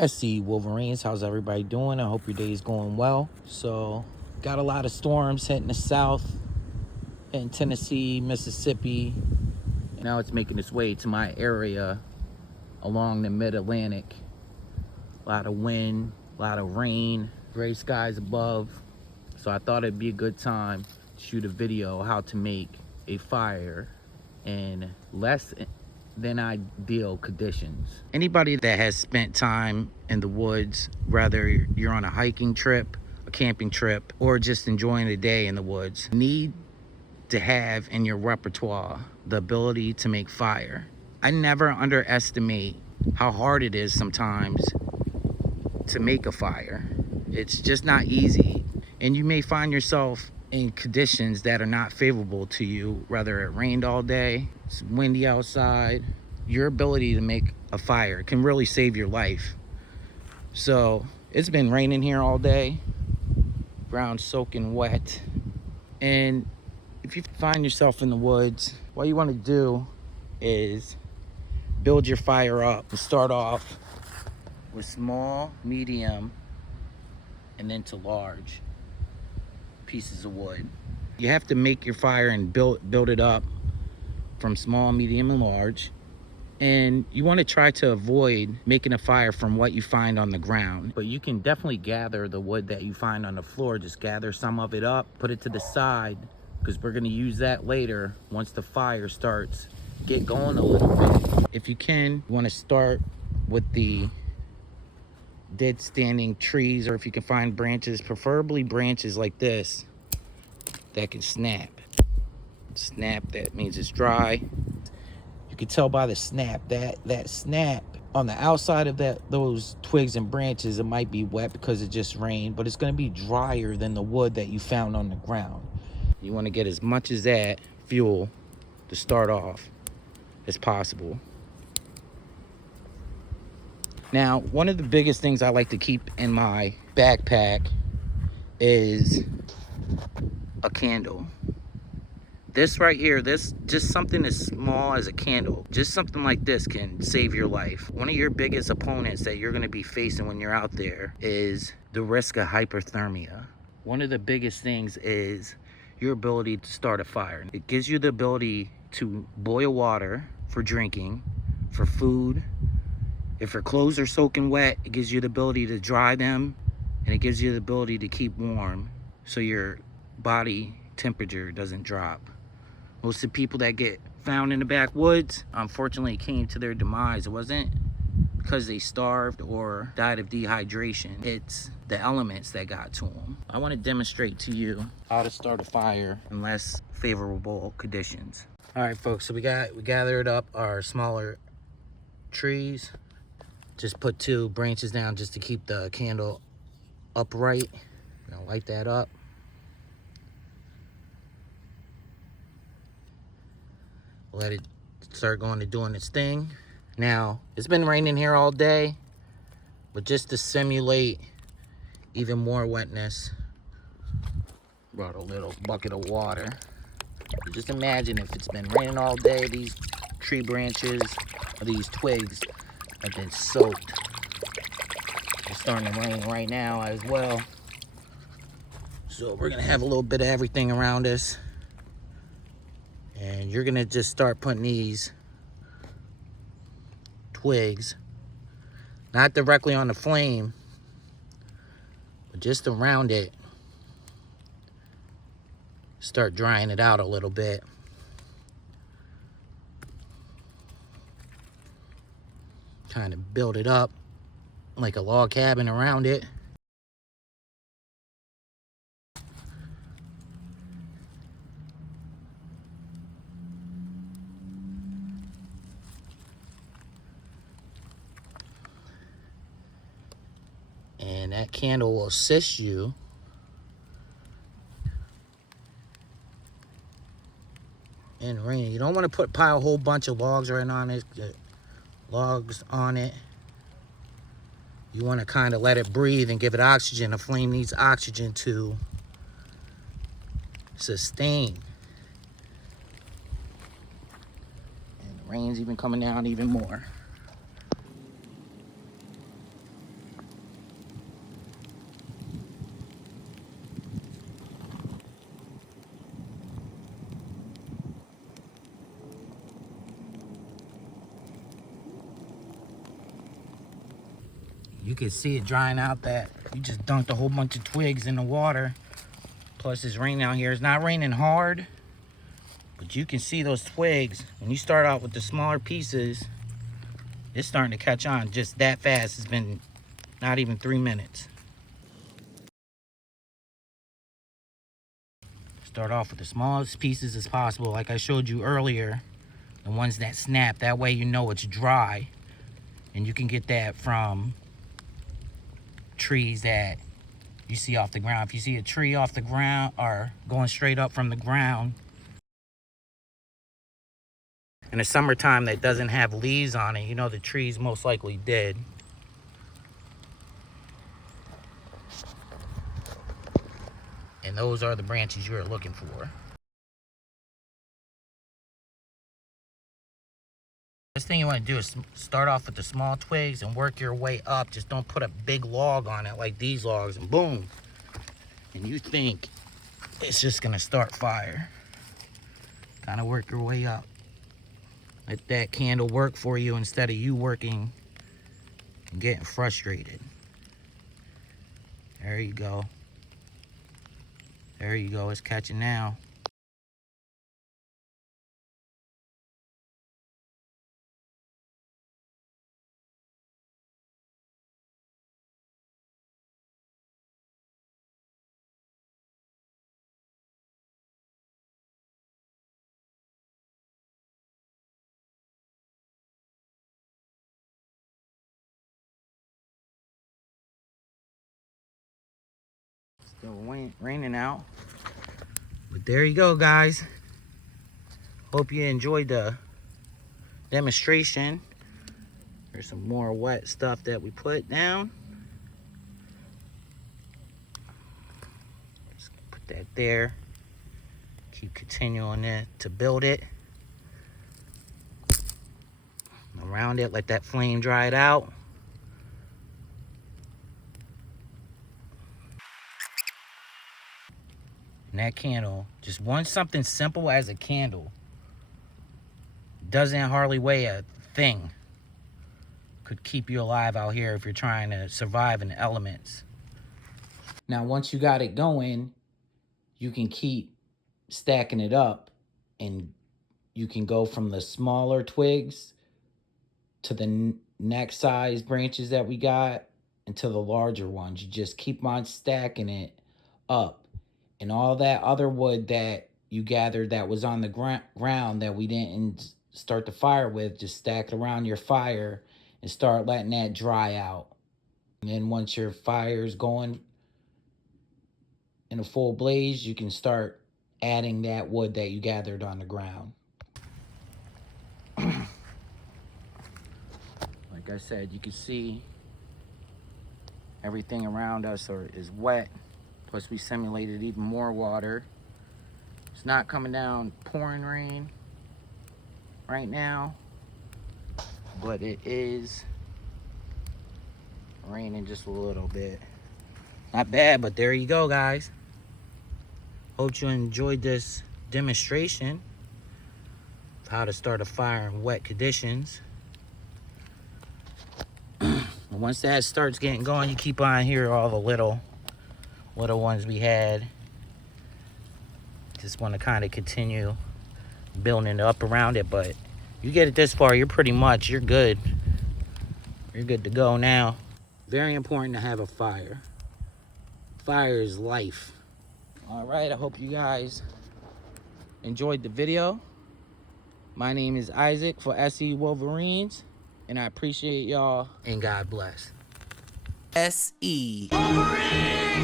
SC Wolverines, how's everybody doing? I hope your day is going well. So, got a lot of storms hitting the south, in Tennessee, Mississippi. Now it's making its way to my area along the mid-Atlantic. A lot of wind, a lot of rain, gray skies above. So I thought it'd be a good time to shoot a video how to make a fire in less than ideal conditions. Anybody that has spent time in the woods, whether you're on a hiking trip, a camping trip, or just enjoying the day in the woods, need to have in your repertoire the ability to make fire. I never underestimate how hard it is sometimes to make a fire. It's just not easy, and you may find yourself in conditions that are not favorable to you, whether it rained all day, it's windy outside. Your ability to make a fire can really save your life. So it's been raining here all day, ground soaking wet, and if you find yourself in the woods, what you want to do is build your fire up. Start off with small, medium, and then to large pieces of wood. You have to make your fire and build it up from small, medium, and large. And you want to try to avoid making a fire from what you find on the ground. But you can definitely gather the wood that you find on the floor. Just gather some of it up, put it to the side, because we're going to use that later once the fire starts get going a little bit. If you can, you want to start with the dead standing trees, or if you can find branches, preferably branches like this that can snap. Snap, that means it's dry. You can tell by the snap that snap on the outside of those twigs and branches, it might be wet because it just rained, but it's going to be drier than the wood that you found on the ground. You want to get as much as that fuel to start off as possible. Now, one of the biggest things I like to keep in my backpack is a candle. This right here, this just something as small as a candle, just something like this can save your life. One of your biggest opponents that you're going to be facing when you're out there is the risk of hyperthermia. One of the biggest things is your ability to start a fire. It gives you the ability to boil water for drinking, for food. If your clothes are soaking wet, it gives you the ability to dry them, and it gives you the ability to keep warm so your body temperature doesn't drop. Most of the people that get found in the backwoods, unfortunately, came to their demise. It wasn't because they starved or died of dehydration. It's the elements that got to them. I want to demonstrate to you how to start a fire in less favorable conditions. All right, folks, so we gathered up our smaller trees. Just put 2 branches down just to keep the candle upright. I'm gonna light that up. Let it start going to doing its thing. Now, it's been raining here all day, but just to simulate even more wetness, brought a little bucket of water. Just imagine if it's been raining all day, these tree branches, or these twigs have been soaked. It's starting to rain right now as well. So we're gonna have a little bit of everything around us. And you're gonna just start putting these twigs, not directly on the flame, but just around it. Start drying it out a little bit. Kind of build it up like a log cabin around it. And that candle will assist you in rain. You don't want to pile a whole bunch of logs right on it. You want to kind of let it breathe and give it oxygen. A flame needs oxygen to sustain. And the rain's even coming down even more. You can see it drying out that you just dunked a whole bunch of twigs in the water. Plus it's raining out here. It's not raining hard, but you can see those twigs. When you start out with the smaller pieces, it's starting to catch on just that fast. It's been not even 3 minutes. Start off with the smallest pieces as possible, like I showed you earlier. The ones that snap, that way you know it's dry. And you can get that from trees that you see off the ground. If you see a tree off the ground or going straight up from the ground in the summertime that doesn't have leaves on it, you know the tree's most likely dead. And those are the branches you're looking for. First thing you want to do is start off with the small twigs and work your way up. Just don't put a big log on it like these logs and boom. And you think it's just gonna start fire. Kind of work your way up. Let that candle work for you instead of you working and getting frustrated. There you go. There you go, it's catching now. Still raining out. But there you go, guys. Hope you enjoyed the demonstration. There's some more wet stuff that we put down. Just put that there. Keep continuing it to build it. Around it, let that flame dry it out. And that candle, just one something simple as a candle, doesn't hardly weigh a thing. Could keep you alive out here if you're trying to survive in the elements. Now, once you got it going, you can keep stacking it up, and you can go from the smaller twigs to the next size branches that we got into the larger ones. You just keep on stacking it up. And all that other wood that you gathered that was on the ground that we didn't start the fire with, just stack it around your fire and start letting that dry out. And then once your fire's going in a full blaze, you can start adding that wood that you gathered on the ground. Like I said, you can see everything around us is wet. Plus we simulated even more water. It's not coming down pouring rain right now, but it is raining just a little bit. Not bad, but there you go, guys. Hope you enjoyed this demonstration of how to start a fire in wet conditions. Once that starts getting going, you keep on here all the little ones we had. Just want to kind of continue building it up around it, but you get it this far, you're good. You're good to go now. Very important to have a fire. Fire is life. All right, I hope you guys enjoyed the video. My name is Isaac for SE Wolverines, and I appreciate y'all, and God bless. SE Wolverines!